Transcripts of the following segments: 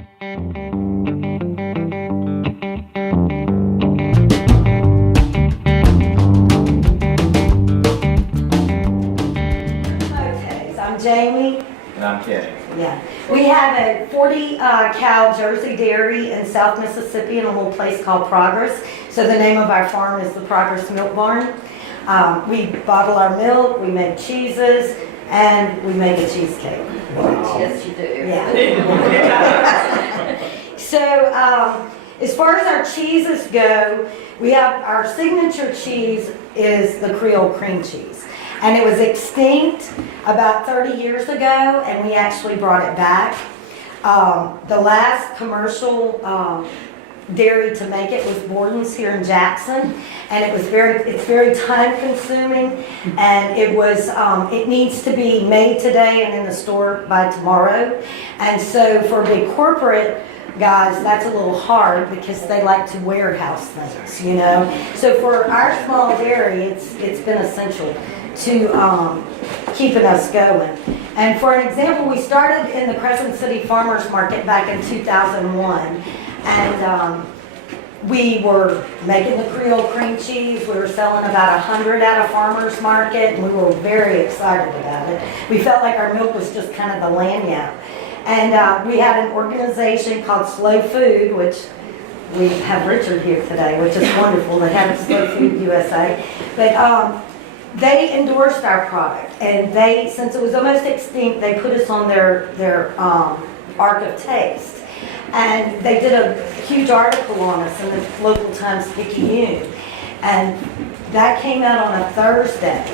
I'm Jamie. And I'm Kenny. Yeah. We have a 40 cow Jersey dairy in South Mississippi in a little place called Progress. So the name of our farm is the Progress Milk Barn. We bottle our milk, we make cheeses, and we make a cheesecake. Wow. Yes, you do. Yeah. So as far as our cheeses go, we have our signature cheese is the Creole cream cheese. And it was extinct about 30 years ago, and we actually brought it back. The last commercial dairy to make it was Borden's here in Jackson, and it's very time consuming, and it needs to be made today and in the store by tomorrow. And so for big corporate guys, that's a little hard because they like to warehouse things, you know. So for our small dairy, it's been essential to keeping us going. And for an example, we started in the Crescent City Farmers Market back in 2001, and we were making the Creole cream cheese. We were selling about 100 at a farmer's market, and we were very excited about it. We felt like our milk was just kind of the lagniappe. And we had an organization called Slow Food, which we have Richard here today, which is wonderful. They have Slow Food USA. But they endorsed our product, and since it was almost extinct, they put us on their Arc of Taste. And they did a huge article on us in the local Times-Picayune. And that came out on a Thursday.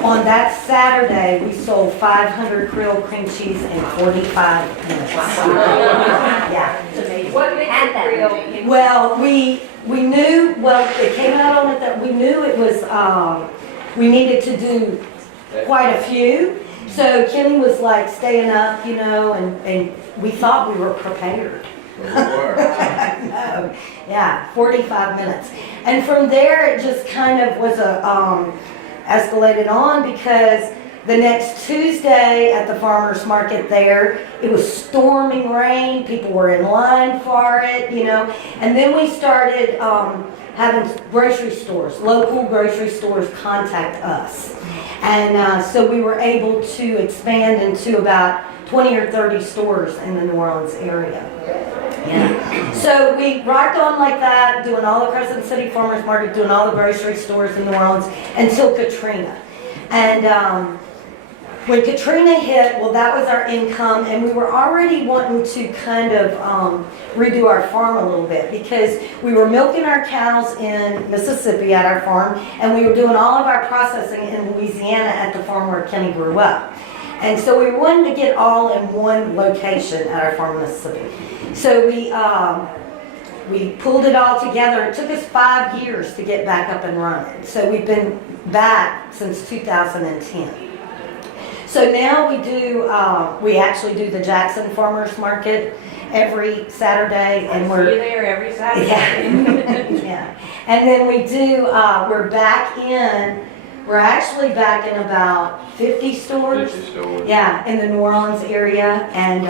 On that Saturday, we sold 500 Creole cream cheese in 45 minutes. Yeah. What makes it Creole? Well, we knew, it came out on it that we knew it was, we needed to do quite a few. So Kenny was like staying up, you know, and we thought we were prepared. No. Yeah, 45 minutes. And from there, it just kind of was escalated on, because the next Tuesday at the farmer's market there, it was storming rain. People were in line for it, you know. And then we started having grocery stores, local grocery stores contact us. And so we were able to expand into about 20 or 30 stores in the New Orleans area. Yeah. So we rocked on like that, doing all the Crescent City Farmers Market, doing all the grocery stores in New Orleans until Katrina. And when Katrina hit, well, that was our income, and we were already wanting to kind of redo our farm a little bit, because we were milking our cows in Mississippi at our farm, and we were doing all of our processing in Louisiana at the farm where Kenny grew up. And so we wanted to get all in one location at our farm in Mississippi. So we pulled it all together. It took us 5 years to get back up and running. So we've been back since 2010. So now we actually do the Jackson Farmers Market every Saturday, and Are you there every Saturday? Yeah. Yeah. And then we do, we're actually back in about 50 stores. 50 stores. Yeah, in the New Orleans area, and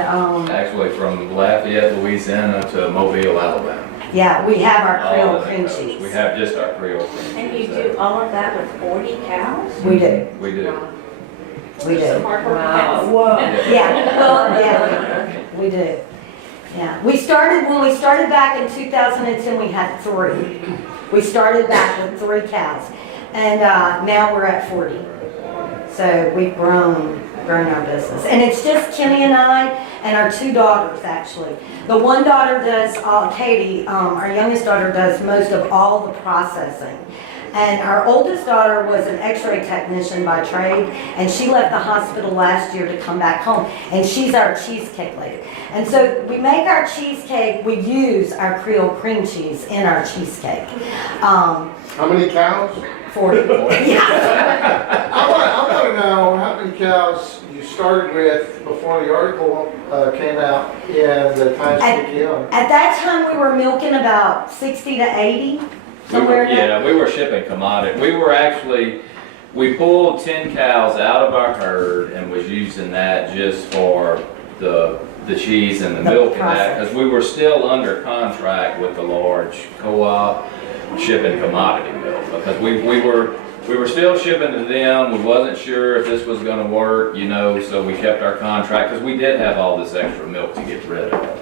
Actually from Lafayette, Louisiana to Mobile, Alabama. yeah, we have our All Creole of cream those. cheese. We have just our Creole cream cheese. And you do all of that with 40 cows? We do. We do. We do. Wow. Whoa. Yeah, well, yeah, we do. Yeah, when we started back in 2010, we had 3. We started back with 3 cows, and now we're at 40. So we've grown our business, and it's just Kenny and I and our 2 daughters actually. The one daughter does Katie, our youngest daughter does most of all the processing. And our oldest daughter was an x-ray technician by trade, and she left the hospital last year to come back home, and she's our cheesecake lady. And so we make our cheesecake, we use our Creole cream cheese in our cheesecake. How many cows? 40. Yeah. I want to know how many cows you started with before the article came out in the Times-Picayune. At that time, we were milking about 60 to 80. Somewhere in there. We were shipping commodity. We pulled 10 cows out of our herd and was using that just for the the cheese and the The milk and that, process. because we were still under contract with the large co-op shipping commodity milk, because we were still shipping to them. We wasn't sure if this was gonna work, you know, so we kept our contract, because we did have all this extra milk to get rid of.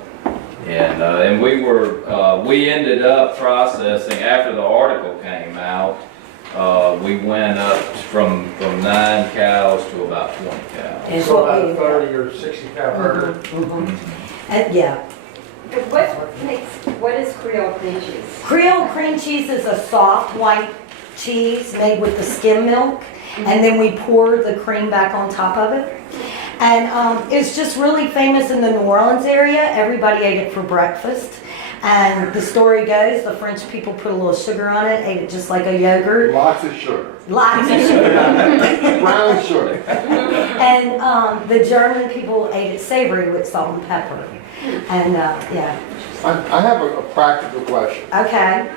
And we ended up processing, after the article came out, we went up from 9 cows to about 20 cows. Is So what about we- a 30 or 60 cow herd. And yeah, What is Creole cream cheese? Creole cream cheese is a soft white cheese made with the skim milk, and then we pour the cream back on top of it. And it's just really famous in the New Orleans area. Everybody ate it for breakfast. And the story goes, the French people put a little sugar on it, ate it just like a yogurt. Lots of sugar. Lots of sugar. Brown sugar. And the German people ate it savory with salt and pepper. And yeah, I have a practical question. okay.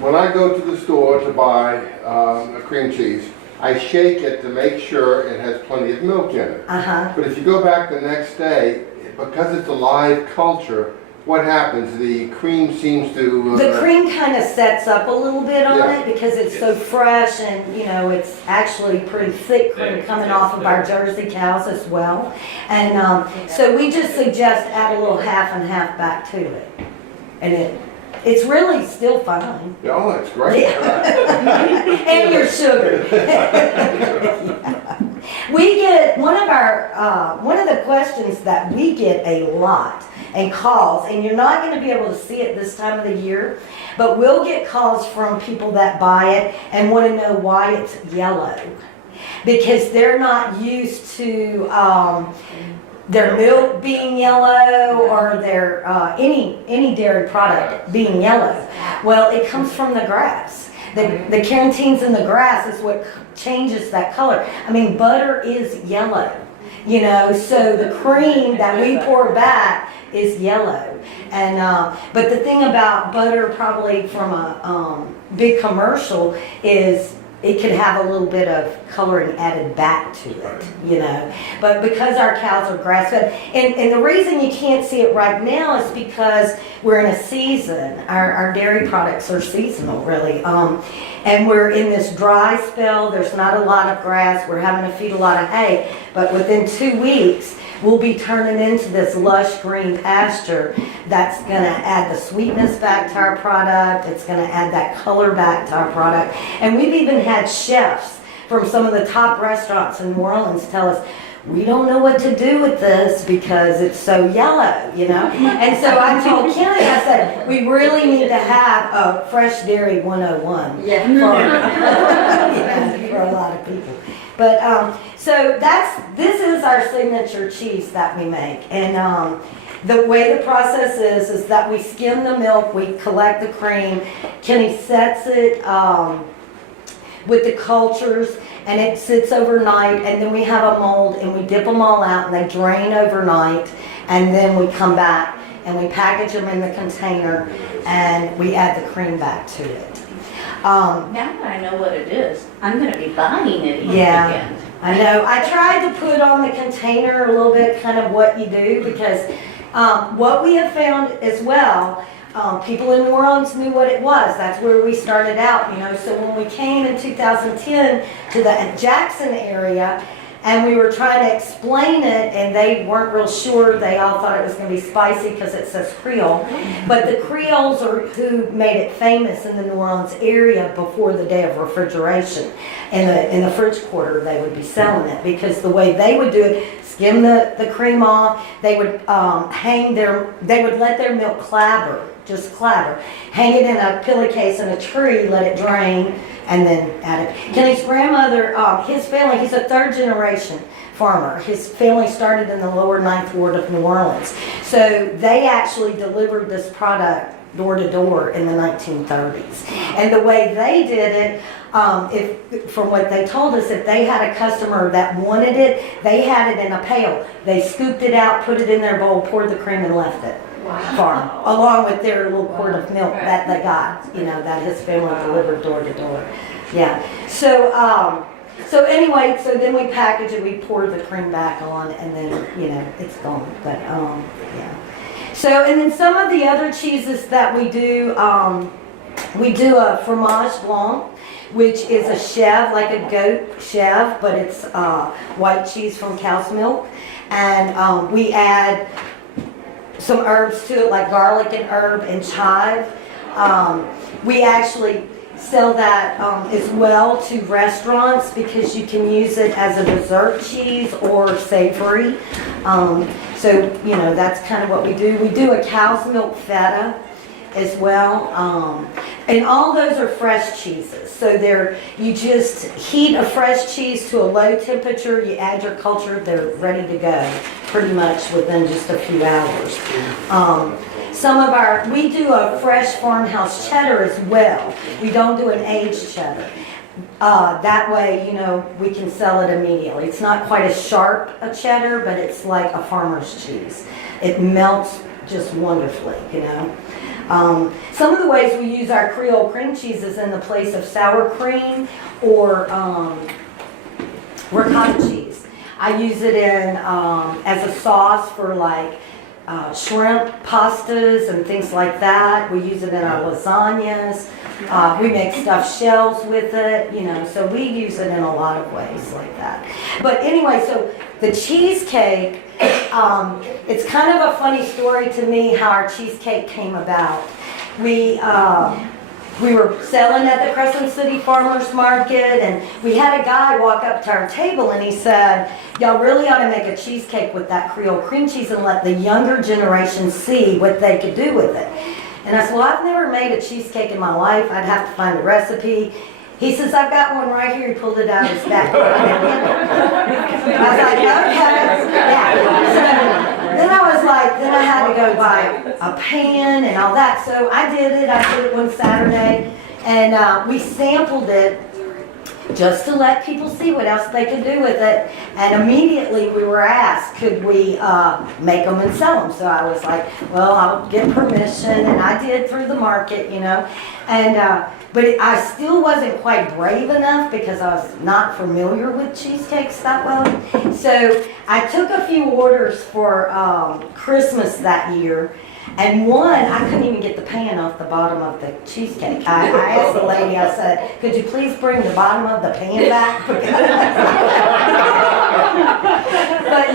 When I go to the store to buy a cream cheese, I shake it to make sure it has plenty of milk in it. Uh-huh. But if you go back the next day, because it's a live culture, what happens? The cream seems to... The cream kind of sets up a little bit on Yeah. it because it's so fresh, and you know, it's actually pretty thick cream Thick, coming yes, off of our thick. Jersey cows as well. And so we just suggest add a little half and half back to it. And it's really still fine. Yeah, oh, that's great. And your sugar. We get, one of the questions that we get a lot and calls, and you're not gonna be able to see it this time of the year, but we'll get calls from people that buy it and wanna know why it's yellow. Because they're not used to, their milk being yellow or their, any dairy product being yellow. Well, it comes from the grass. The carotenes in the grass is what changes that color. I mean, butter is yellow, you know, so the cream that we pour back is yellow. And, but the thing about butter, probably from a big commercial, is it could have a little bit of coloring added back to it, you know. But because our cows are grass-fed, and the reason you can't see it right now is because we're in a season. Our dairy products are seasonal, really. And we're in this dry spell. There's not a lot of grass. We're having to feed a lot of hay. But within 2 weeks, we'll be turning into this lush green pasture that's going to add the sweetness back to our product. It's going to add that color back to our product. And we've even had chefs from some of the top restaurants in New Orleans tell us, we don't know what to do with this because it's so yellow, you know? And so I told Kenny, I said, we really need to have a Fresh Dairy 101 for a lot of people. But so this is our signature cheese that we make. And the way the process is that we skim the milk, we collect the cream, Kenny sets it with the cultures, and it sits overnight, and then we have a mold and we dip them all out and they drain overnight, and then we come back and we package them in the container and we add the cream back to it. Now that I know what it is, I'm gonna be buying it Yeah. again. I know, I tried to put on the container a little bit kind of what you do, because what we have found as well, people in New Orleans knew what it was. That's where we started out, you know. So when we came in 2010 to the Jackson area and we were trying to explain it and they weren't real sure, they all thought it was going to be spicy because it says Creole. But the Creoles are who made it famous in the New Orleans area before the day of refrigeration. In the French Quarter, they would be selling it because the way they would do it, skim the cream off, they would they would let their milk clabber, just clabber, hang it in a pillowcase in a tree, let it drain, and then add it. Kenny's grandmother, his family, he's a third generation farmer. His family started in the lower 9th Ward of New Orleans. So they actually delivered this product door to door in the 1930s. And the way they did it, from what they told us, if they had a customer that wanted it, they had it in a pail. They scooped it out, put it in their bowl, poured the cream, and left it. Farm, along with their little quart of milk that they got, you know, that his family delivered door to door. Yeah. So So anyway, so then we package it, we pour the cream back on, and then, you know, it's gone. But, yeah. So, and then some of the other cheeses that we do a fromage blanc, which is a chèvre, like a goat chèvre, but it's white cheese from cow's milk. And we add some herbs to it, like garlic and herb and chive. We actually sell that as well to restaurants because you can use it as a dessert cheese or savory. So, you know, that's kind of what we do. We do a cow's milk feta as well. And all those are fresh cheeses. So you just heat a fresh cheese to a low temperature, you add your culture, they're ready to go pretty much within just a few hours. We do a fresh farmhouse cheddar as well. We don't do an aged cheddar. That way, you know, we can sell it immediately. It's not quite as sharp a cheddar, but it's like a farmer's cheese. It melts just wonderfully, you know. Some of the ways we use our Creole cream cheese is in the place of sour cream or ricotta cheese. I use it in as a sauce for like shrimp pastas and things like that. We use it in our lasagnas. We make stuffed shells with it, you know, so we use it in a lot of ways like that. But anyway, so the cheesecake, it's kind of a funny story to me how our cheesecake came about. We were selling at the Crescent City Farmers Market, and we had a guy walk up to our table and he said, y'all really ought to make a cheesecake with that Creole cream cheese and let the younger generation see what they could do with it. And I said, well, I've never made a cheesecake in my life. I'd have to find a recipe. He says, I've got one right here. He pulled it out of his back. I was like, okay. Yeah. So then I had to go buy a pan and all that. So I did it. I did it one Saturday. And we sampled it just to let people see what else they could do with it. And immediately we were asked, could we make them and sell them? So I was like, well, I'll get permission. And I did through the market, you know. And but I still wasn't quite brave enough because I was not familiar with cheesecakes that well. So I took a few orders for Christmas that year. And one, I couldn't even get the pan off the bottom of the cheesecake. I asked the lady, I said, could you please bring the bottom of the pan back? But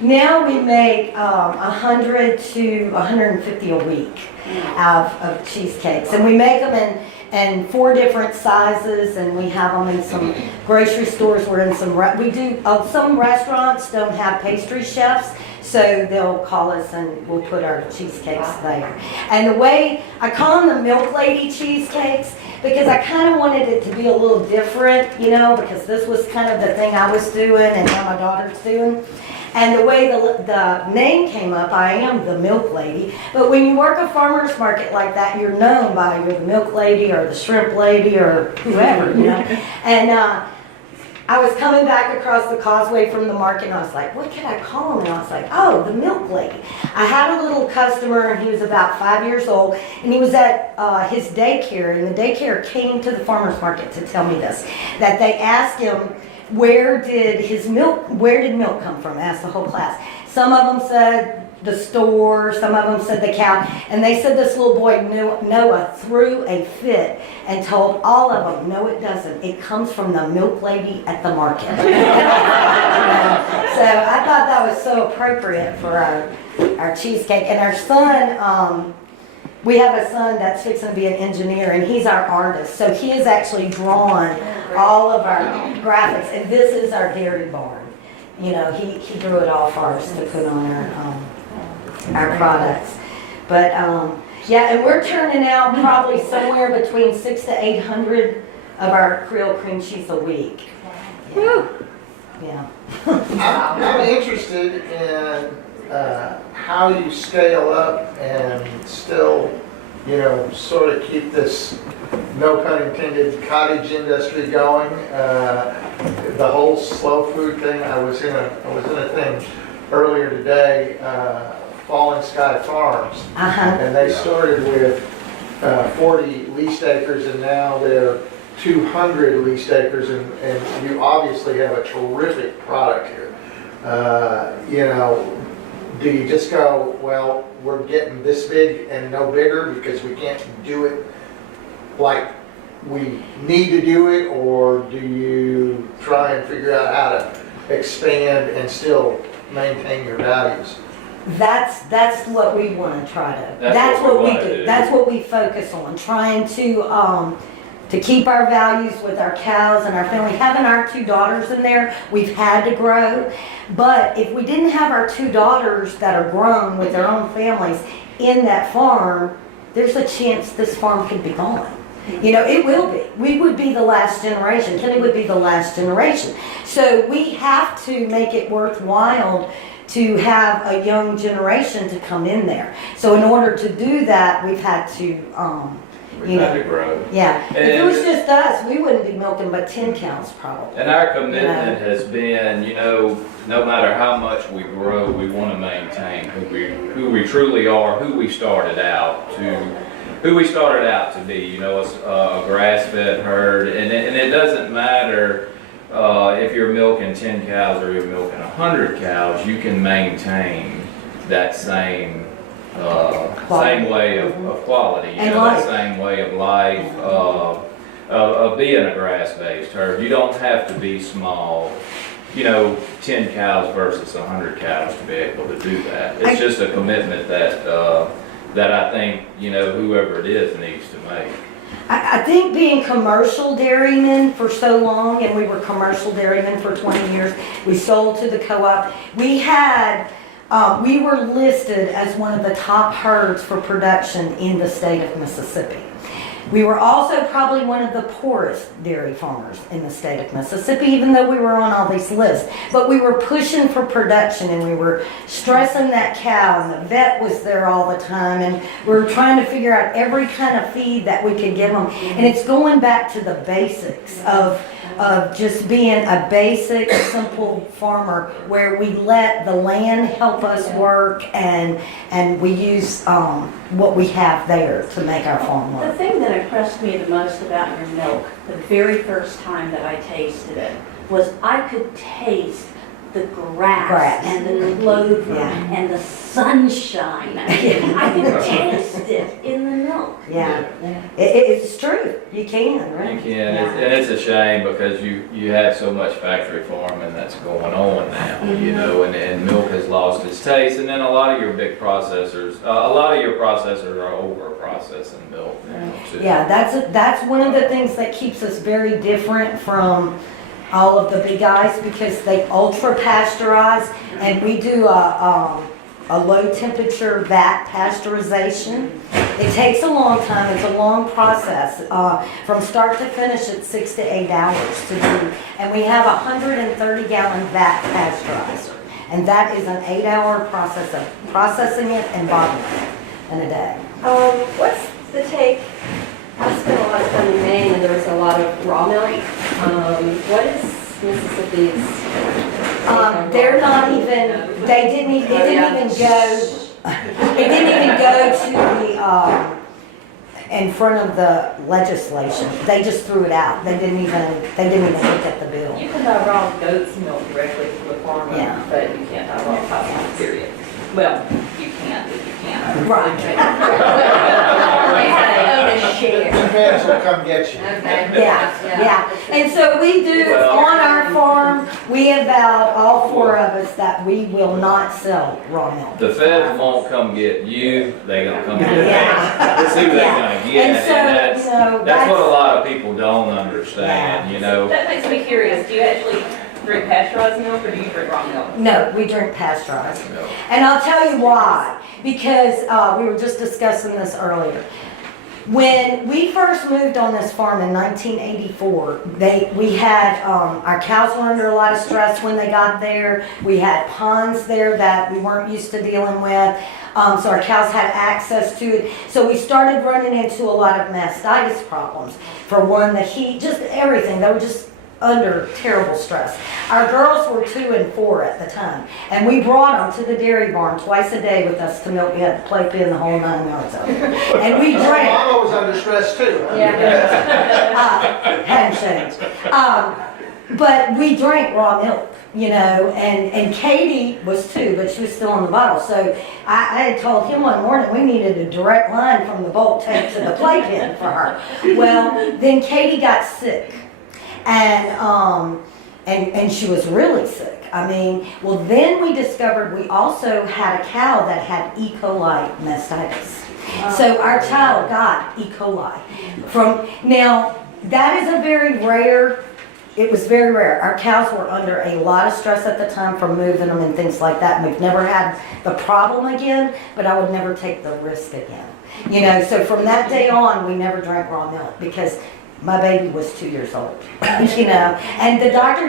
now we make 100 to 150 a week of cheesecakes. And we make them in 4 different sizes, and we have them in some grocery stores. We're in some restaurants don't have pastry chefs. So they'll call us and we'll put our cheesecakes there. And the way, I call them the Milk Lady cheesecakes because I kind of wanted it to be a little different, you know, because this was kind of the thing I was doing and now my daughter's doing. And the way the name came up, I am the Milk Lady. But when you work a farmer's market like that, you're known by you're the Milk Lady or the Shrimp Lady or whoever, you know. And I was coming back across the causeway from the market and I was like, what can I call him? And I was like, oh, the Milk Lady. I had a little customer and he was about 5 years old and he was at his daycare, and the daycare came to the farmer's market to tell me this, that they asked him, where did milk come from? Asked the whole class. Some of them said the store, some of them said the cow, and they said this little boy, Noah, threw a fit and told all of them, no it doesn't, it comes from the Milk Lady at the market. So I thought that was so appropriate for our cheesecake. And our son, we have a son that's fixing to be an engineer, and he's our artist, so he has actually drawn all of our graphics, and this is our dairy barn. You know, he drew it all for us to put on our products. But yeah, and we're turning out probably somewhere between 600 to 800 of our Creole cream cheese a week. Yeah. Yeah. I'm interested in how you scale up and still, you know, sort of keep this, no pun intended, cottage industry going. The whole slow food thing. I was in a thing earlier today. Falling Sky Farms, and they started with 40 leased acres, and now they're 200 leased acres, and you obviously have a terrific product here. You know, do you just go, well, we're getting this big and no bigger because we can't do it like we need to do it, or do you try and figure out how to expand and still maintain your values? That's what we want to try to, That's that's what we what we wanna do. do. That's what we focus on, trying to keep our values with our cows and our family. Having our 2 daughters in there, we've had to grow. But if we didn't have our 2 daughters that are grown with their own families in that farm, there's a chance this farm could be gone. You know, it will be. We would be the last generation. Kenny would be the last generation. So we have to make it worthwhile to have a young generation to come in there. So in order to do that, we've had to, We've had to grow. yeah. If it And- was just us, we wouldn't be milking but 10 cows probably. And our commitment has been, you know, no matter how much we grow, we want to maintain who we truly are, who we started out to be. You know, a grass-fed herd, and it doesn't matter if you're milking 10 cows or you're milking 100 cows. You can maintain that same way of quality, you And know, that life. same way of life, of being a grass-based herd. You don't have to be small, you know, 10 cows versus 100 cows to be able to do that. It's just a commitment that I think, you know, whoever it is needs to make. I think being commercial dairymen for so long, and we were commercial dairymen for 20 years, we sold to the co-op. We were listed as one of the top herds for production in the state of Mississippi. We were also probably one of the poorest dairy farmers in the state of Mississippi, even though we were on all these lists. But we were pushing for production, and we were stressing that cow, and the vet was there all the time, and we were trying to figure out every kind of feed that we could give them. And it's going back to the basics of just being a basic, simple farmer, where we let the land help us work, and we use what we have there to make our farm The work. thing that impressed me the most about your milk, the very first time that I tasted it, was I could taste the grass and the clover Yeah. and the sunshine. I could taste it in the milk. Yeah, it's true. You can, right? You can, and it's a shame because you have so much factory farming that's going on now, you know, and milk has lost its taste, and then a lot of your big processors, are over processing milk now too. Yeah, that's one of the things that keeps us very different from all of the big guys, because they ultra pasteurize, and we do a low temperature vat pasteurization. It takes a long time, it's a long process. From start to finish, it's 6 to 8 hours to do. And we have a 130-gallon vat pasteurizer. And that is an 8-hour process of processing it and bottling it in a day. What's the take? I spent a lot of time in Maine and there was a lot of raw milk. What is Mississippi's? They're not even, it didn't even go to the, in front of the legislation. They just threw it out. They didn't even look at the bill. You can buy raw goat's milk directly from the farmer, Yeah. but you can't buy raw cow's milk, period. Well, you can if you can. Fans will come get you. Yeah. And so we do, on our farm, we have vowed, all 4 of us, that we will not sell raw milk. The feds won't come get you, they gonna come get Yeah. us. It's who they gonna get, And so, and you know, that's what a lot of people don't understand, you know? That makes me curious, do you actually drink pasteurized milk or do you drink raw milk? No, we drink pasteurized. And I'll tell you why. Because we were just discussing this earlier. When we first moved on this farm in 1984, we had, our cows were under a lot of stress when they got there. We had ponds there that we weren't used to dealing with. So our cows had access to it. So we started running into a lot of mastitis problems. For one, the heat, just everything. They were just under terrible stress. Our girls were 2 and 4 at the time, and we brought them to the dairy barn twice a day with us to milk. We had the playpen, the whole 9 yards of it. And we drank. Mama was under stress too. Huh? Hadn't changed. But we drank raw milk, you know, and Katie was too, but she was still on the bottle. So I had told him one morning we needed a direct line from the bolt tank to the playpen for her. Well, then Katie got sick. And she was really sick. I mean, well, then we discovered we also had a cow that had E. coli mastitis. So our child got E. coli. Now, that is a very rare, it was very rare. Our cows were under a lot of stress at the time from moving them and things like that. And we've never had the problem again, but I would never take the risk again. You know, so from that day on, we never drank raw milk because my baby was 2 years old, you know, and the doctor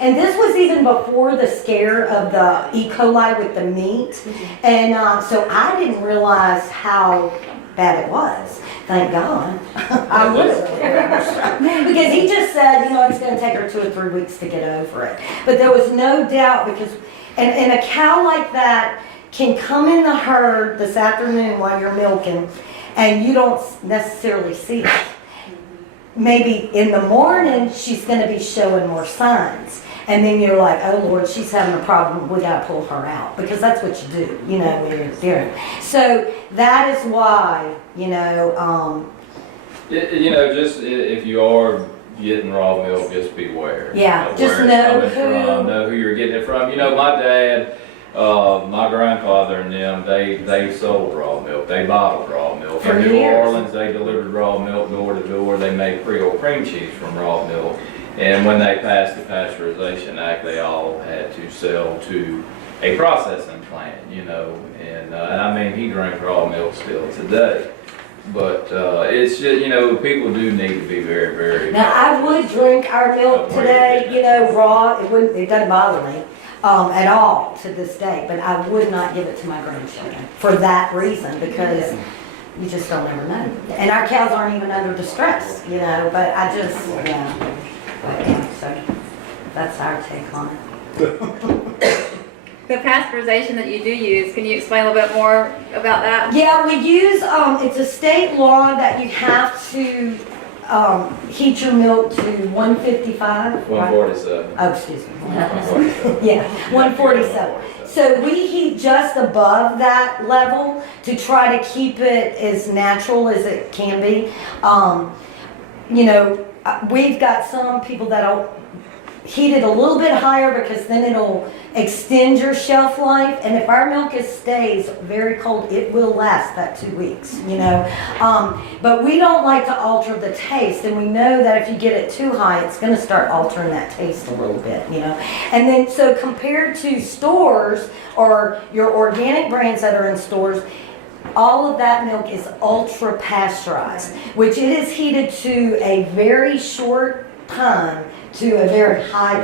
and this was even before the scare of the E. coli with the meat, and so I didn't realize how bad it was. Thank God. I would have. Because he just said, you know, it's going to take her 2 or 3 weeks to get over it. But there was no doubt because, and a cow like that can come in the herd this afternoon while you're milking, and you don't necessarily see it. Maybe in the morning, she's going to be showing more signs. And then you're like, oh Lord, she's having a problem. We got to pull her out. Because that's what you do, you know, when you're doing. So that is why, you know. You know, just if you are getting raw milk, just beware. Yeah, of just where it's know coming from, know who you're getting it from. You know, my dad, my grandfather and them, they sold raw milk. They bottled raw milk. For In New years. Orleans, they delivered raw milk door to door. They made Creole cream cheese from raw milk. And when they passed the Pasteurization Act, they all had to sell to a processing plant, you know. And I mean, he drinks raw milk still today. But it's just, you know, people do need to be very, very. Now, I would drink our milk today, you know, raw. It doesn't bother me at all to this day. But I would not give it to my grandchildren for that reason because you just don't ever know. And our cows aren't even under distress, you know. But I just, yeah. But, yeah, so that's our take on it. The pasteurization that you do use, can you explain a little bit more about that? Yeah, we use, it's a state law that you have to heat your milk to 155. 147. Oh, excuse me. 147. Yeah, 147. So we heat just above that level to try to keep it as natural as it can be. You know, we've got some people that'll heat it a little bit higher because then it'll extend your shelf life. And if our milk stays very cold, it will last that 2 weeks, you know. But we don't like to alter the taste. And we know that if you get it too high, it's going to start altering that taste a little bit, you know. And then so compared to stores or your organic brands that are in stores, all of that milk is ultra pasteurized, which it is heated to a very short time to a very high,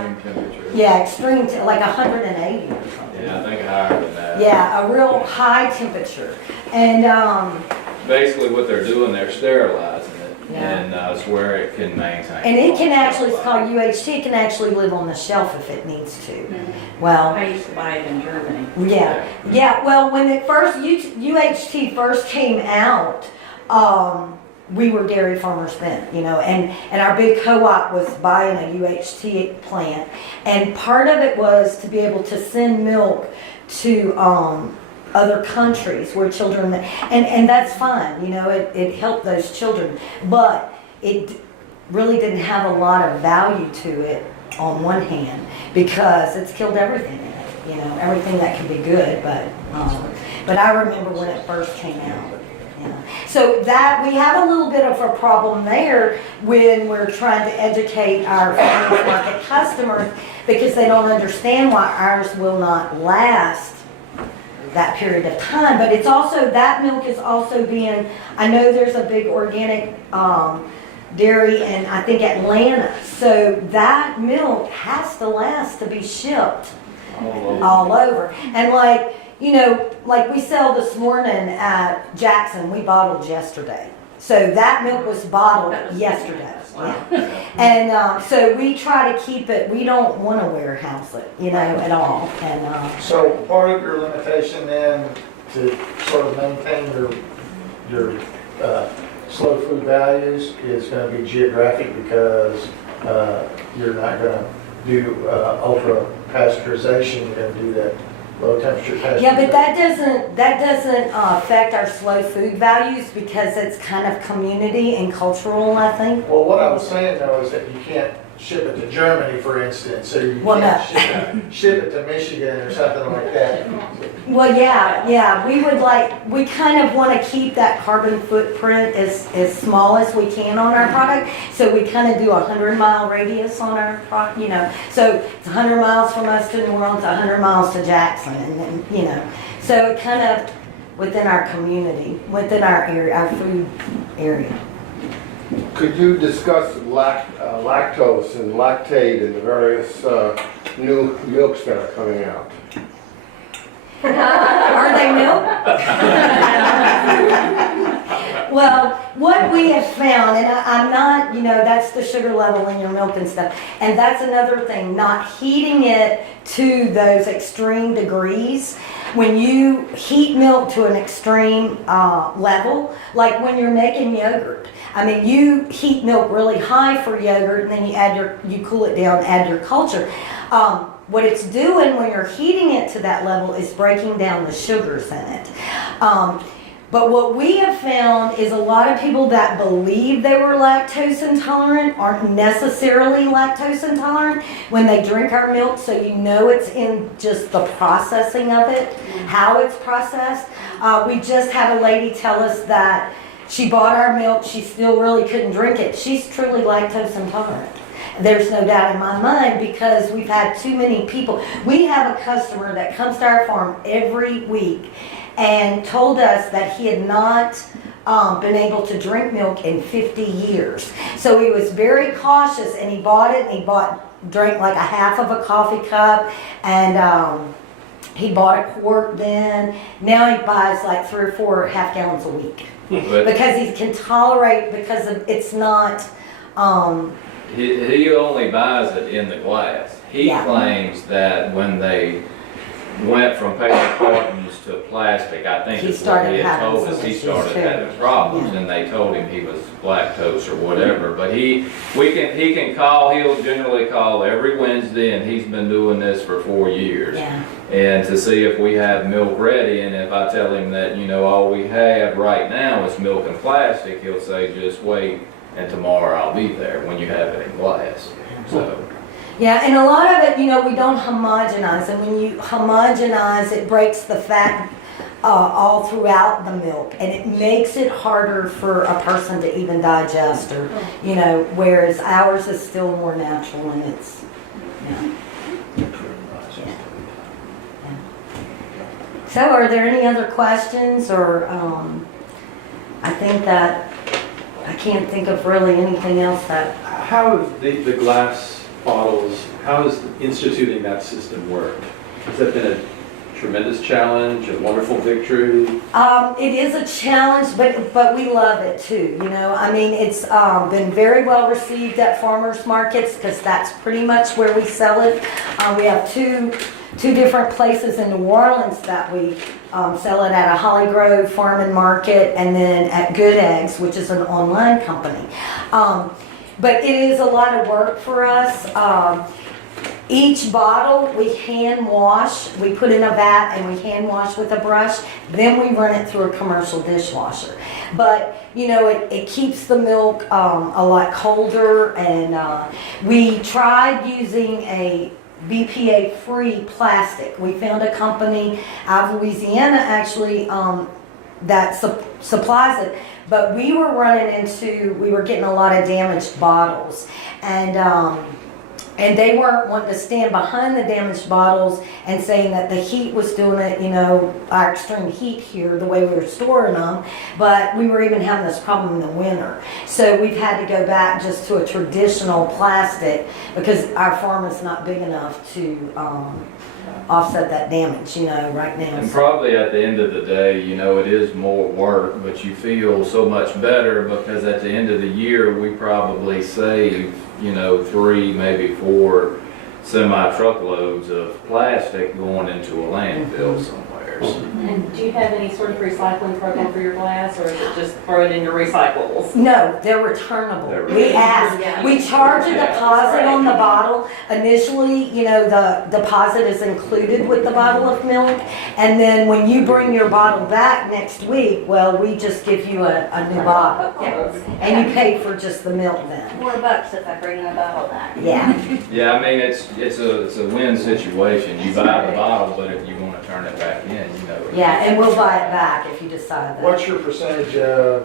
extreme, like 180 or something. Yeah, I think higher than that. Yeah, a real high temperature. And Basically what they're doing, they're sterilizing it. Yeah. And it's where it can maintain. and it can actually, it's called UHT, it can actually live on the shelf if it needs to. Well, I used to buy it in Germany. yeah, well, when it first, UHT first came out, we were dairy farmers then, you know, and our big co-op was buying a UHT plant. And part of it was to be able to send milk to other countries where children, and that's fine, you know, it helped those children. But it really didn't have a lot of value to it on one hand because it's killed everything in it, you know, everything that could be good. But I remember when it first came out. Yeah. So that we have a little bit of a problem there when we're trying to educate our farmers market customers because they don't understand why ours will not last that period of time. But it's also, that milk is also being, I know there's a big organic dairy in, I think, Atlanta. So that milk has to last to be shipped all over. And like, you know, like we sell this morning at Jackson, we bottled yesterday. So that milk was bottled yesterday. And so we try to keep it, we don't want to warehouse it, you know, at all. And So part of your limitation then to sort of maintain your slow food values is going to be geographic because you're not going to do ultra pasteurization, you're going to do that low temperature pasteurization. yeah, but that doesn't affect our slow food values because it's kind of community and cultural, I think. Well, what I was saying though is that you can't ship it to Germany, for instance, so you Well, can't ship it to Michigan or something like that. Well, yeah, we kind of want to keep that carbon footprint as small as we can on our product. So we kind of do a 100-mile radius on our product, you know. So it's 100 miles from us to New Orleans, 100 miles to Jackson, and then, you know. So it kind of within our community, within our area, our food area. Could you discuss lactose and lactate and the various new milks that are coming out? Are they milk? Well, what we have found, and I'm not, you know, that's the sugar level in your milk and stuff, and that's another thing, not heating it to those extreme degrees. When you heat milk to an extreme level, like when you're making yogurt, I mean, you heat milk really high for yogurt, and then you cool it down, add your culture. What it's doing when you're heating it to that level is breaking down the sugars in it. But what we have found is a lot of people that believe they were lactose intolerant aren't necessarily lactose intolerant when they drink our milk, so you know it's in just the processing of it, how it's processed. We just had a lady tell us that she bought our milk, she still really couldn't drink it. She's truly lactose intolerant. There's no doubt in my mind because we've had too many people. We have a customer that comes to our farm every week and told us that he had not been able to drink milk in 50 years. So he was very cautious and he bought it. Drank like a half of a coffee cup and he bought a quart then. Now he buys like 3 or 4 half gallons a week because he can tolerate because of it's not. He only buys it in the glass. He Yeah. claims that when they went from paper cartons to plastic, I think He is what started he had having told some us, he issues started too. having problems, and they told him he was lactose or whatever. But he can call, he'll generally call every Wednesday, and he's been doing this for 4 years. Yeah. And to see if we have milk ready, and if I tell him that, you know, all we have right now is milk and plastic, he'll say, just wait, and tomorrow I'll be there when you have it in glass. So. Yeah, and a lot of it, you know, we don't homogenize, and when you homogenize, it breaks the fat all throughout the milk, and it makes it harder for a person to even digest, or, you know, whereas ours is still more natural, and it's, yeah. So are there any other questions, or, I think that, I can't think of really anything else that. How have the glass bottles, how has instituting that system worked? Has that been a tremendous challenge, a wonderful victory? It is a challenge, but we love it too, you know. I mean, it's been very well received at farmers markets because that's pretty much where we sell it. We have two different places in New Orleans that we sell it at, a Holly Grove Farm and Market, and then at Good Eggs, which is an online company. But it is a lot of work for us. Each bottle we hand wash, we put in a vat and we hand wash with a brush, then we run it through a commercial dishwasher. But you know, it keeps the milk a lot colder, and we tried using a BPA-free plastic. We found a company out of Louisiana actually that supplies it, but we were getting a lot of damaged bottles, and they weren't wanting to stand behind the damaged bottles and saying that the heat was doing it, you know, our extreme heat here, the way we were storing them, but we were even having this problem in the winter. So we've had to go back just to a traditional plastic because our farm is not big enough to offset that damage, right now. And probably at the end of the day, it is more work, but you feel so much better because at the end of the year, we probably save, 3, maybe 4 semi-truckloads of plastic going into a landfill somewhere. And do you have any sort of recycling program for your glass, or is it just throw it in your recyclables? No, they're returnable. They're We ask, Yeah. we charge a Yeah, deposit on the bottle. Initially, the deposit is included with the bottle of milk. And then when you bring your bottle back next week, well, we just give you a new bottle. And you pay for just the milk then. $4 if I bring my bottle back. Yeah. Yeah, I mean, it's a win situation. You buy the bottle, but if you want to turn it back in, Yeah, and we'll buy it back if you decide that. What's your percentage of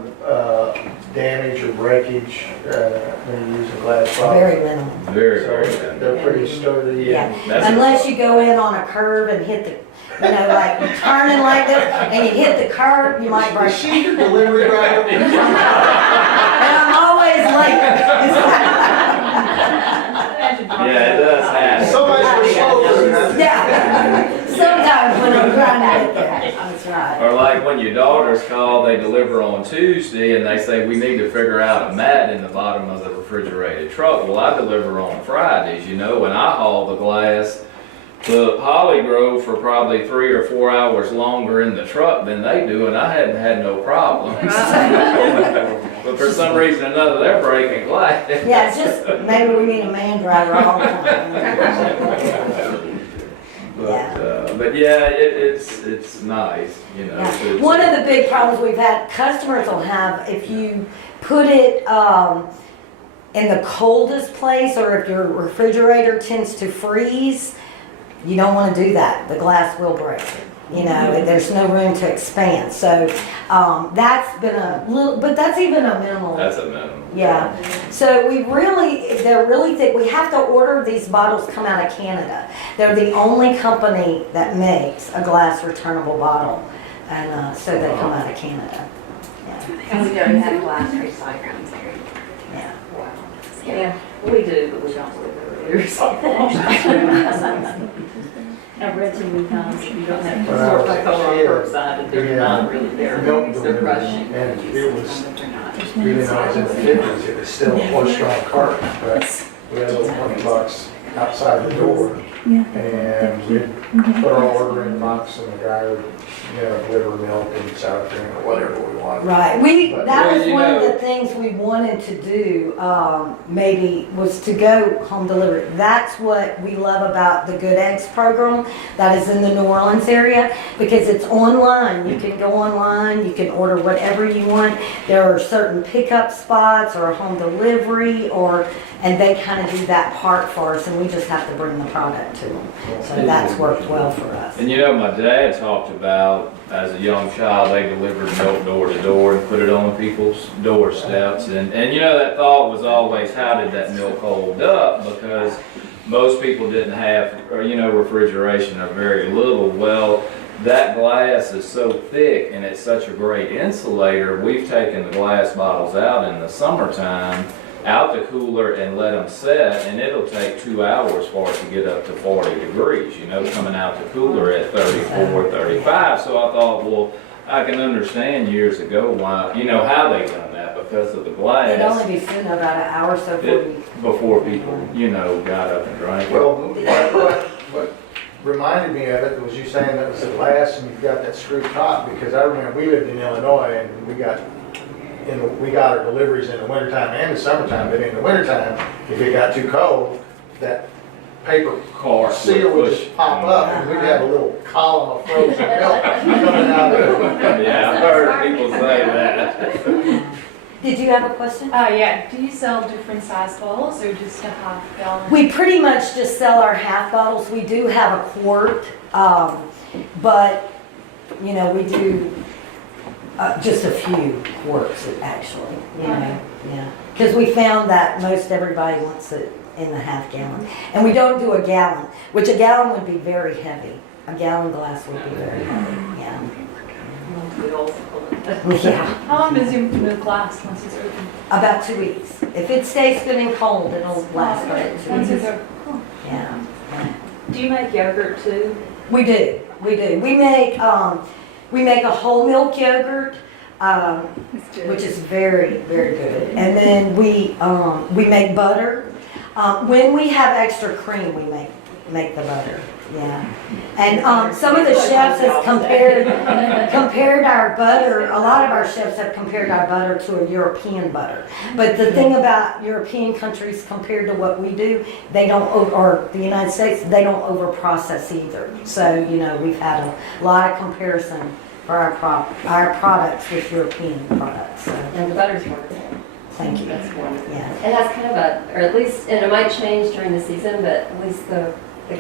damage or breakage when you use a glass bottle? Very minimal. Very, So very good. they're pretty sturdy. Yeah, That's- unless you go in on a curve and hit the, like you're turning like this and you hit the curve, you might break. Is she your delivery driver? And I'm always late. Yeah, it does happen. Somebody's responsible. Yeah, sometimes when I'm trying to get there, that's right. Or like when your daughters call, they deliver on Tuesday and they say, we need to figure out a mat in the bottom of the refrigerated truck. Well, I deliver on Fridays, and I haul the glass to Holly Grove for probably 3 or 4 hours longer in the truck than they do, and I hadn't had no problems. But for some reason or another, they're breaking glass. Yeah, it's just, maybe we need a man driver all the time. But yeah, it's nice, Yeah. to- One of the big problems we've had, customers will have, if you put it in the coldest place, or if your refrigerator tends to freeze, you don't want to do that. The glass will break. There's no room to expand. So that's been a little, but that's even a minimal. That's a minimum. Yeah, so they're really thick. We have to order these bottles come out of Canada. They're the only company that makes a glass returnable bottle, and so they come out of Canada. And we already had a glass recycling there. Yeah. Yeah, we do, but we don't really recycle. I've read too many times, you don't have to When I sort was by a color on kid, curbside, and they're we not had really there. milk They're delivery, crushing. and it was, even though I was in the 50s, it was still a horse-drawn cart, but we had a little $20 outside the door. And we'd put our order in the box, and the guy would, deliver milk and sour cream or whatever we wanted. Right, that was Well, one of the things we wanted to do, maybe, was to go home delivery. That's what we love about the Good Eggs program that is in the New Orleans area, because it's online. You can go online, you can order whatever you want. There are certain pickup spots or home delivery, and they kind of do that part for us, and we just have to bring the product to them. So that's worked well for us. And my dad talked about, as a young child, they delivered milk door to door and put it on people's doorsteps. And that thought was always, how did that milk hold up? Because most people didn't have, refrigeration or very little. Well, that glass is so thick and it's such a great insulator. We've taken the glass bottles out in the summertime, out the cooler, and let them set, and it'll take 2 hours for it to get up to 40 degrees, coming out the cooler at 34, 35. So I thought, well, I can understand years ago why, how they done that, because of the glass. It'd only be sitting about an hour or so Before people, got up and drank it. Well, what reminded me of it was you saying that was the glass and you've got that screw top, because I remember we lived in Illinois and we got our deliveries in the wintertime and the summertime, but in the wintertime, if it got too cold, that paper Car seal would just pop up and we'd have a little column of frozen milk coming out of it. Yeah, I've heard people say that. Did you have a question? Yeah, do you sell different size bottles or just a half gallon? We pretty much just sell our half bottles. We do have a quart, but, we do just a few quarts, actually, yeah. Because we found that most everybody wants it in the half gallon. And we don't do a gallon, which a gallon would be very heavy. A gallon glass would be very heavy, yeah. Yeah, How long does your milk last once it's open? about 2 weeks. If it stays good and cold, it'll last about 2 Once weeks. it's open. Cool. Yeah. Do you make yogurt too? We do. We make a whole milk yogurt, which is very, very good. And then we make butter. When we have extra cream, we make the butter. Yeah. And some of the chefs have compared our butter. A lot of our chefs have compared our butter to a European butter. But the thing about European countries compared to what we do, they don't, or the United States, they don't over process either. So, you know, we've had a lot of comparison for our products with European products. So, And the butter's wonderful. thank you. That's wonderful. Yeah. It has kind of or at least, and it might change during the season, but at least the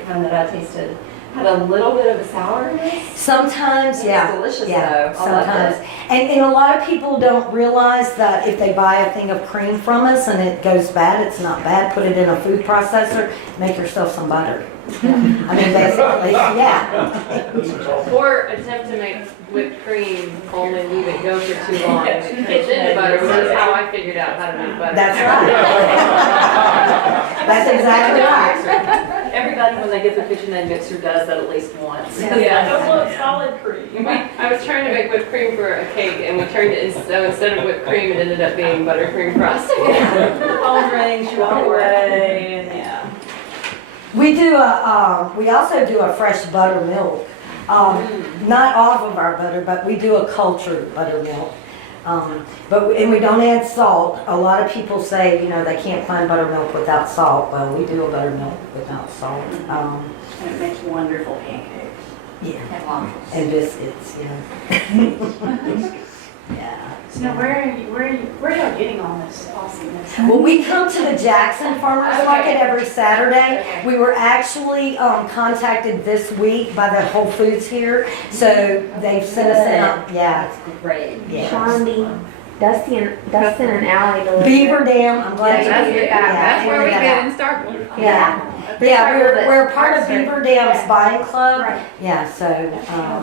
kind that I tasted had a little bit of a sourness. Sometimes, It's yeah. delicious Yeah, though. I love sometimes. it. And a lot of people don't realize that if they buy a thing of cream from us and it goes bad, it's not bad. Put it in a food processor, make yourself some butter. I mean, basically, yeah. Or attempt to make whipped cream, only leave it go for too long and it turns into butter. So that's how I figured out how to make butter. That's right. That's exactly right. Everybody, when they get the KitchenAid mixer, does that at least once. Yeah. Oh, look, solid cream. I was trying to make whipped cream for a cake and we turned it, so instead of whipped cream, it ended up being buttercream frosting. Phone rings, you walk away, and yeah. We also do a fresh buttermilk. Not off of our butter, but we do a cultured buttermilk. And we don't add salt. A lot of people say, you know, they can't find buttermilk without salt. Well, we do a buttermilk without salt. And it makes wonderful pancakes Yeah, and waffles. and biscuits, yeah. Yeah. So now where are y'all getting all this awesomeness? Well, we come to the Jackson Farmers Market every Saturday. We were actually contacted this week by the Whole Foods here, so they've sent us out. Yeah. That's great. Yeah. Shondy, Dustin and Allie delivered. Beaver Dam, I'm glad you That's, did. that's where we figured get that in Starkville. out. Yeah. Yeah, we're part of Beaver Dam's buying club. Right. Yeah, so,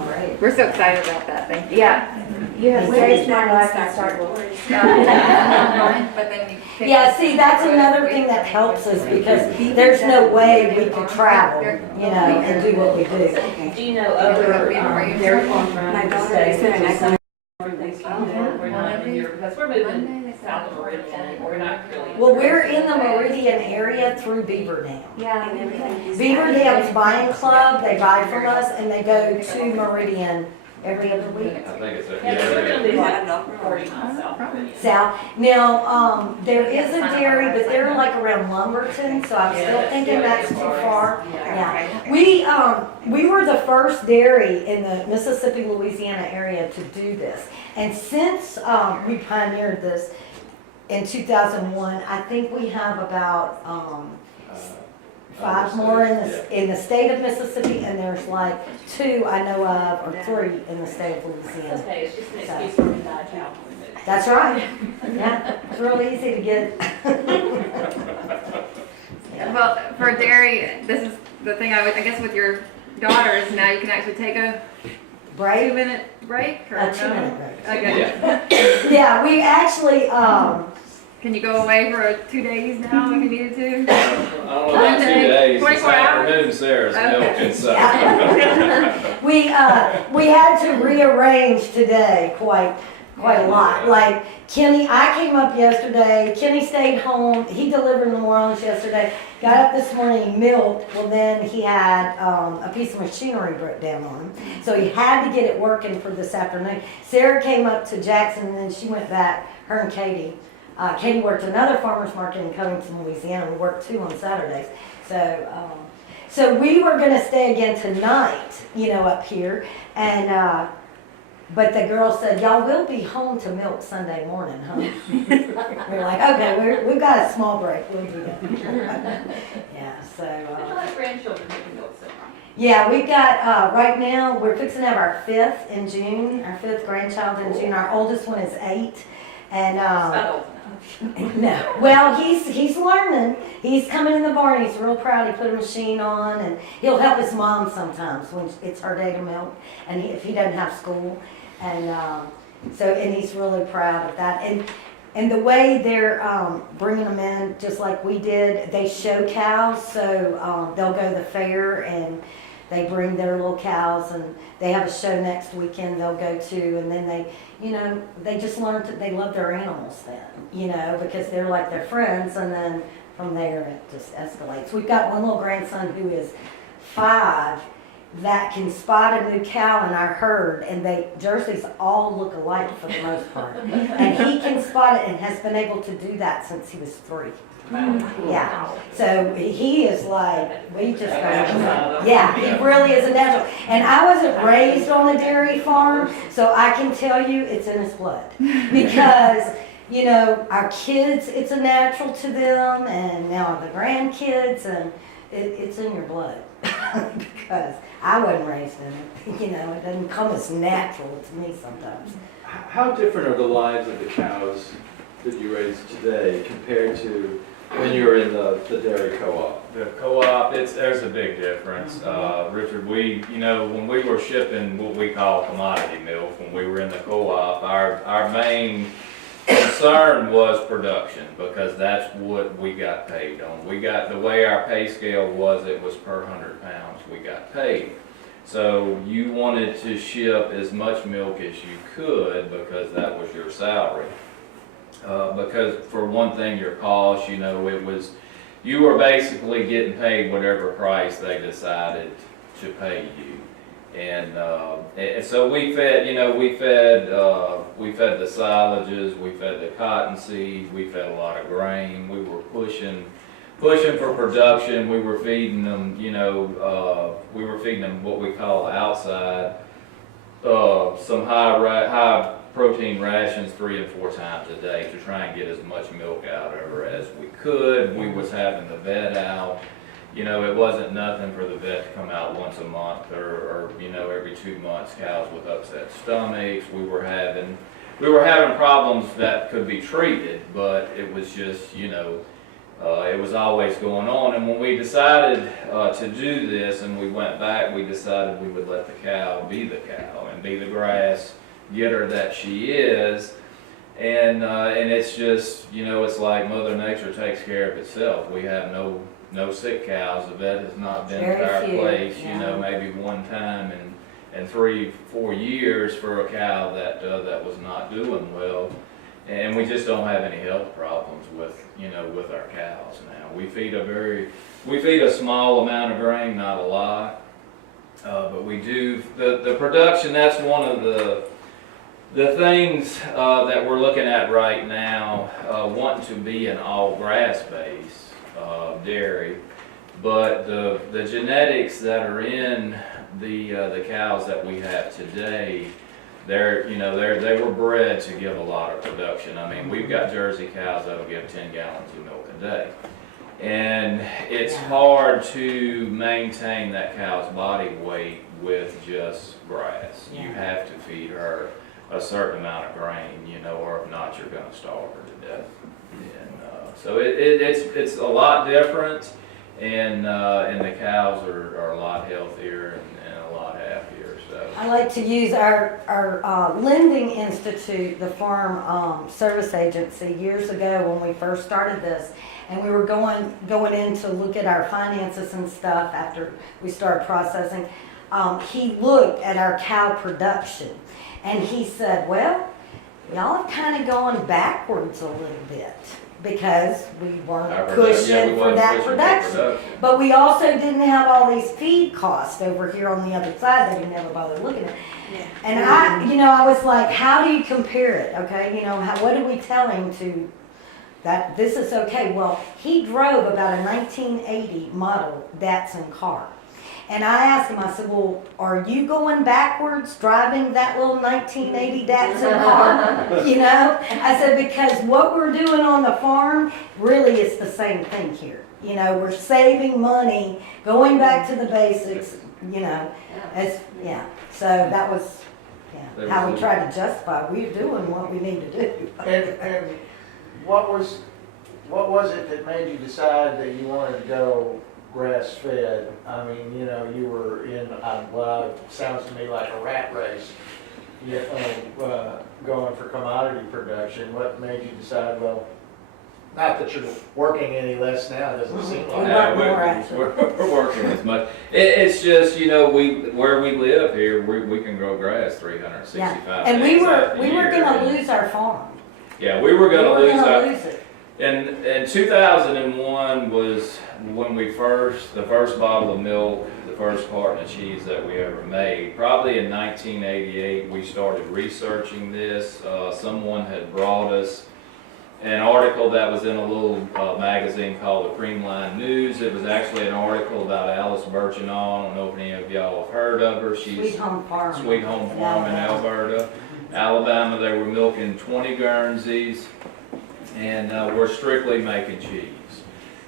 Great. We're so excited about that, thank you. Yeah, you have Where very is smart that life start? and start. But then you pick yeah, see, that's another thing that helps us because there's no way we could travel, you know, and do what we do. Do you know other dairy farms around the state? We're not in Europe, because we're moving south of Meridian, we're not really. Well, we're in the Meridian area through Beaver Dam. Yeah, and everything. Beaver Dam's buying club, they buy from us and they go to Meridian every other week. I think it's a, Yeah, so we're gonna be yeah. like 40 miles south of Meridian. South. Now, there is a dairy, but they're like around Lumberton, so I'm still thinking that's too far. Yeah. We were the first dairy in the Mississippi, Louisiana area to do this. And since we pioneered this in 2001, I think we have about 5 more in the state of Mississippi, and there's like 2 I know of, or 3 in the state of Louisiana. Okay, it's just an excuse for me to die out. That's right. Yeah, it's real easy to get. Well, for dairy, this is the thing I guess with your daughters, now you can actually take a Break? 2-minute break or A no? 2-minute break. Okay. Yeah. Yeah, we actually, Can you go away for 2 days now if you needed to? I don't know about 2 days, this 24 hours? afternoon Sarah's Okay. milking, so. we had to rearrange today quite a lot. Like Kenny, I came up yesterday, Kenny stayed home, he delivered in New Orleans yesterday, got up this morning, milked, well then he had a piece of machinery broke down on him. So he had to get it working for this afternoon. Sarah came up to Jackson and then she went back, her and Katie. Katie worked another farmer's market in Covington, Louisiana. We worked 2 on Saturdays. So we were gonna stay again tonight, you know, up here. And, but the girl said, y'all will be home to milk Sunday morning, huh? We're like, okay, we've got a small break, we'll do that. Yeah, so. But you'll have grandchildren who can milk so far. Yeah, we've got, right now, we're fixing to have our 5th in June, our 5th grandchild in June. Our oldest one is 8. And, Not old enough. no, well, he's learning. He's coming in the barn. He's real proud. He put a machine on, and he'll help his mom sometimes when it's her day to milk, and if he doesn't have school, and and he's really proud of that. And And the way they're bringing them in, just like we did, they show cows. So they'll go to the fair and they bring their little cows, and they have a show next weekend they'll go to, and then they, they just learn they love their animals then, because they're like their friends, and then from there it just escalates. We've got one little grandson who is 5 that can spot a new cow in our herd, and jerseys all look alike for the most part. And he can spot it and has been able to do that since he was 3. Yeah, so he is like, we just got, yeah, he really is a natural. And I wasn't raised on a dairy farm, so I can tell you it's in his blood. Because, our kids, it's a natural to them, and now the grandkids, and it's in your blood. Because I wasn't raised in it, it doesn't come as natural to me sometimes. How different are the lives of the cows that you raise today compared to when you were in the dairy co-op? The co-op, there's a big difference. Richard, when we were shipping what we call commodity milk, when we were in the co-op, our main concern was production, because that's what we got paid on. The way our pay scale was, it was per 100 pounds we got paid. So you wanted to ship as much milk as you could, because that was your salary. Because for one thing, your cost, you were basically getting paid whatever price they decided to pay you. And so we fed the silages, we fed the cottonseed, we fed a lot of grain. We were pushing for production. We were feeding them, what we call outside, some high protein rations 3 and 4 times a day to try and get as much milk out of her as we could. We was having the vet out. It wasn't nothing for the vet to come out once a month or every 2 months, cows with upset stomachs. We were having problems that could be treated, but it was just, it was always going on. And when we decided to do this and we went back, we decided we would let the cow be the cow and be the grass getter that she is. And it's just, it's like Mother Nature takes care of itself. We have no sick cows. The vet has not been to our place, maybe one time in 3-4 years for a cow that was not doing well. And we just don't have any health problems with our cows now. We feed a small amount of grain, not a lot, but we do the production. That's one of the things that we're looking at right now, wanting to be an all grass base dairy, but the genetics that are in the cows that we have today, they were bred to give a lot of production. I mean, we've got Jersey cows that'll give 10 gallons of milk a day, and it's hard to maintain that cow's body weight with just grass. You have to feed her a certain amount of grain, or if not, you're going to starve her to death. And so it's a lot different, and the cows are a lot healthier and a lot happier. So I like to use our lending institute, the farm service agency, years ago when we first started this, and we were going in to look at our finances and stuff after we started processing. He looked at our cow production, and he said, well, y'all have kind of gone backwards a little bit, because we weren't pushing for that production. But we also didn't have all these feed costs over here on the other side that he never bothered looking at. Yeah. And I was like, how do you compare it? Okay, what do we tell him to that this is okay? Well, he drove about a 1980 model Datsun car. And I asked him, I said, well, are you going backwards driving that little 1980 Datsun car? I said, because what we're doing on the farm really is the same thing here. We're saving money, going back to the basics, So that was how we tried to justify we're doing what we need to do. And what was it that made you decide that you wanted to go grass-fed? I mean, you were in, it sounds to me like a rat race. going for commodity production? What made you decide, well, not that you're working any less now, it doesn't seem like. Yeah, work more, actually. we're working as much. It's just, you know, where we live here, we can grow grass 365 Yeah, and days we out the were year. gonna lose our farm. Yeah, we were gonna We were lose gonna our. lose it. In 2001 was when the first bottle of milk, the first carton of cheese that we ever made. Probably in 1988, we started researching this. Someone had brought us an article that was in a little magazine called the Creamline News. It was actually an article about Alice Burchinaw. I don't know if any of y'all have heard of her. She's Sweet Home Farm. Sweet Home Farm in Alberta. Alabama, they were milking 20 Guernseys, and we're strictly making cheese.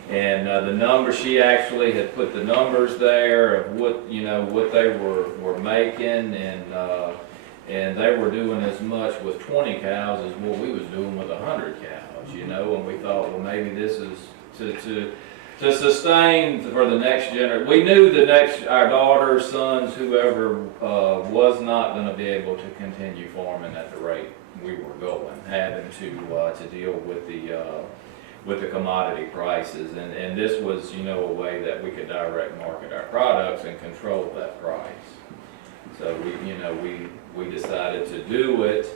And the numbers, she actually had put the numbers there of what they were making, and they were doing as much with 20 cows as what we was doing with 100 cows, you know. And we thought, well, maybe this is to sustain for the next generation. We knew our daughters, sons, whoever was not going to be able to continue farming at the rate we were going, having to deal with the commodity prices, and this was, you know, a way that we could direct market our products and control that price. So we decided to do it,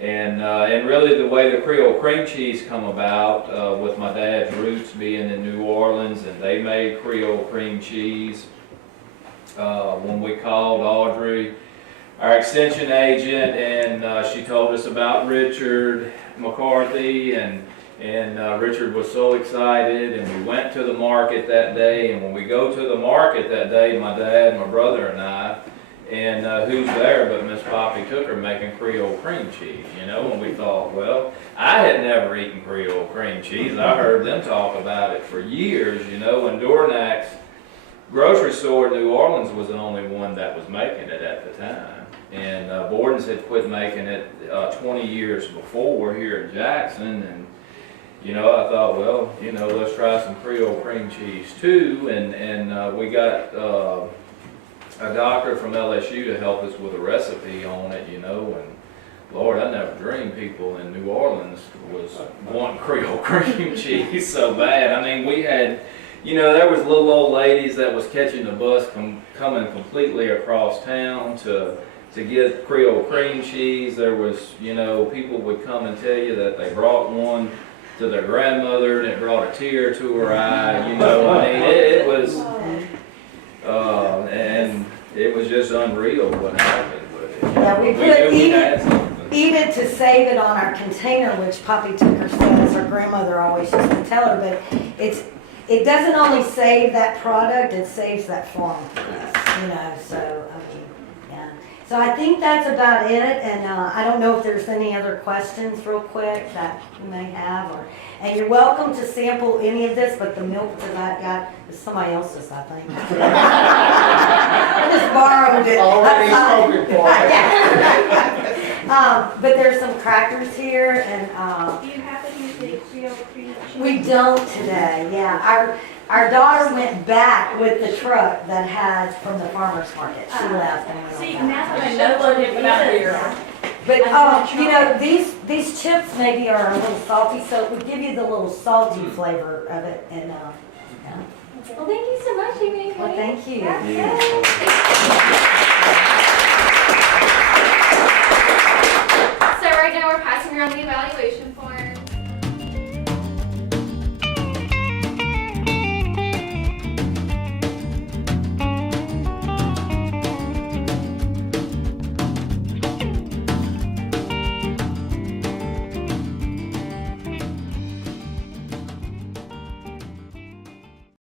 and really the way the Creole cream cheese come about, with my dad's roots being in New Orleans, and they made Creole cream cheese. When we called Audrey, our extension agent, and she told us about Richard McCarthy, and Richard was so excited, and we went to the market that day. And when we go to the market that day, my dad, my brother, and I, and who's there but Miss Poppy Tooker making Creole cream cheese, you know. And we thought, well, I had never eaten Creole cream cheese. I heard them talk about it for years, you know. And Dornak's grocery store in New Orleans was the only one that was making it at the time. And Borden's had quit making it 20 years before here in Jackson. And you know, I thought, well, you know, let's try some Creole cream cheese too. And we got a doctor from LSU to help us with a recipe on it, you know. And Lord, I never dreamed people in New Orleans was wanting Creole cream cheese so bad. I mean, we had, you know, there was little old ladies that was catching the bus coming completely across town to get Creole cream cheese. There was, you know, people would come and tell you that they brought one to their grandmother and it brought a tear to her eye, you know. I mean, it was, and it was just unreal what happened with it. Yeah, we knew put we had something. eat it to save it on our container, which Poppy Tooker says her grandmother always used to tell her, but it doesn't only save that product, it saves that farm piece, you know, so, I mean, yeah. So I think that's about it, and I don't know if there's any other questions real quick that you may have, and you're welcome to sample any of this, but the milk that I got is somebody else's, I think. I just borrowed it. Already spoken for. But there's some crackers here, and Do you happen to use Creole cream cheese? we don't today, yeah. Our daughter went back with the truck that had from the farmer's market. She left and went on See, back. now that I know what it is. But, you know, these chips maybe are a little salty, so it would give you the little salty flavor of it, and, yeah. Well, thank you so much, Amy. Well, thank you. So right now we're passing around the evaluation